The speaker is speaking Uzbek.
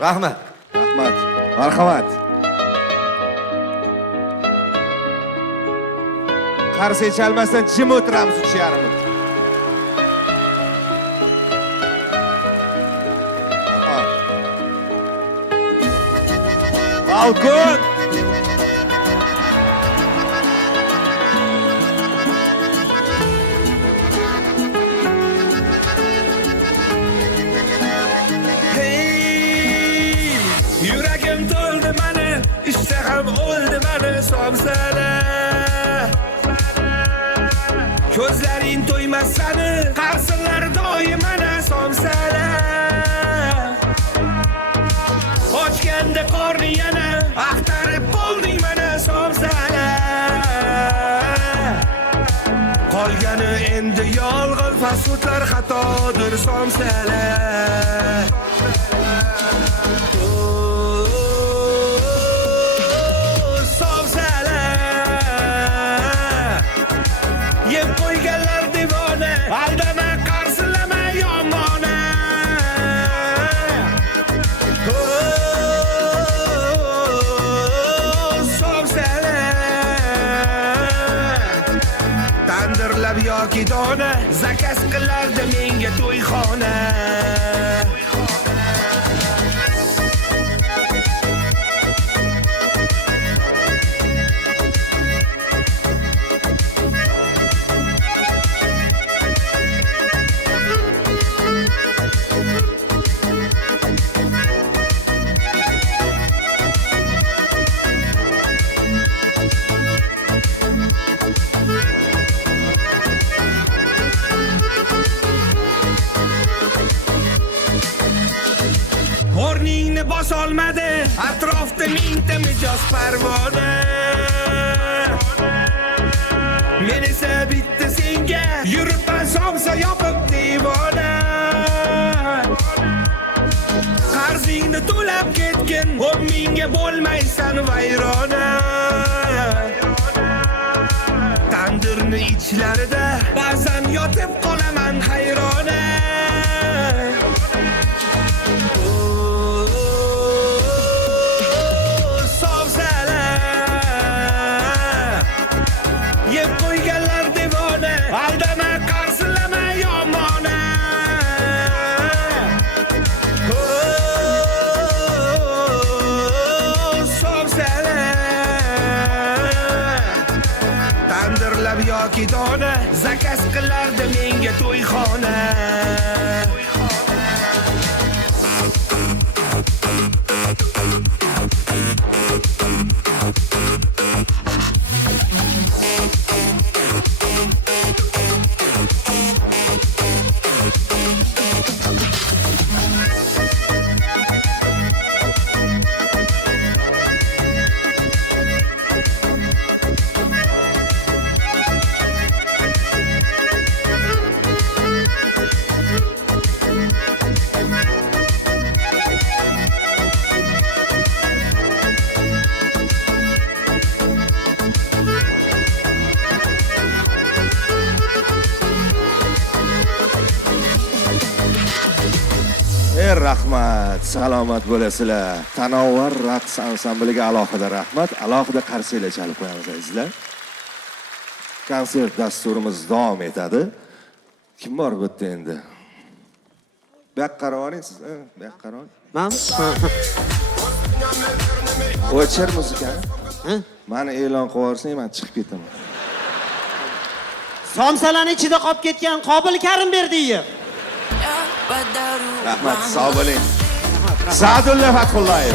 Rahmat. Rahmat. Marhamat. Qarsa chalmasdan jim o'tiramiz 3 yarim minut. Balkon. Hey, yuragim to'ldi mani, ishtaham o'ldi mani somsala. Ko'zlaring to'ymas sani, qarsinlar doim mana somsala. Ochganda qorni yana, axtarib bo'lding mana somsala. Qolgani endi yolg'on fasutlar xatodir somsala. Yeb qo'yganlar devona, aldama qarsilama yomona. Somsala tandirlab yoki dona, zakaz qilardi menga to'yxona. O'rningni bosolmadi, atrofda mingta mijoz parvona. Men esa bitta senga yuribman somsa yopib devona. Qarzingni to'lab ketgin, 10 mingga bo'lmaysan vayrona. Tandirni ichlarida ba'zan yotib qolaman hayrona. Yeb qo'yganlar devona, aldama qarsilama yomona. Somsala tandirlab yoki dona, zakaz qilardi menga to'yxona. Rahmat, salomat bo'lasizlar. Tanovvur raqs ansambliga alohida rahmat. Alohida qarsiylar chalib qo'yamiz azizlar. Konsert dasturimiz davom etadi. Kim bor bu yerda endi? Bu yoqqa qarab oling siz, bu yoqqa qarab. Men? O'chir muzikani. Meni e'lon qilib yuborsang, men chiqib ketaman. Somsalarning ichida qolib ketgan Qobil Karimberdiyev. Rahmat, sog' bo'ling. Sa'dulla Fathullayev.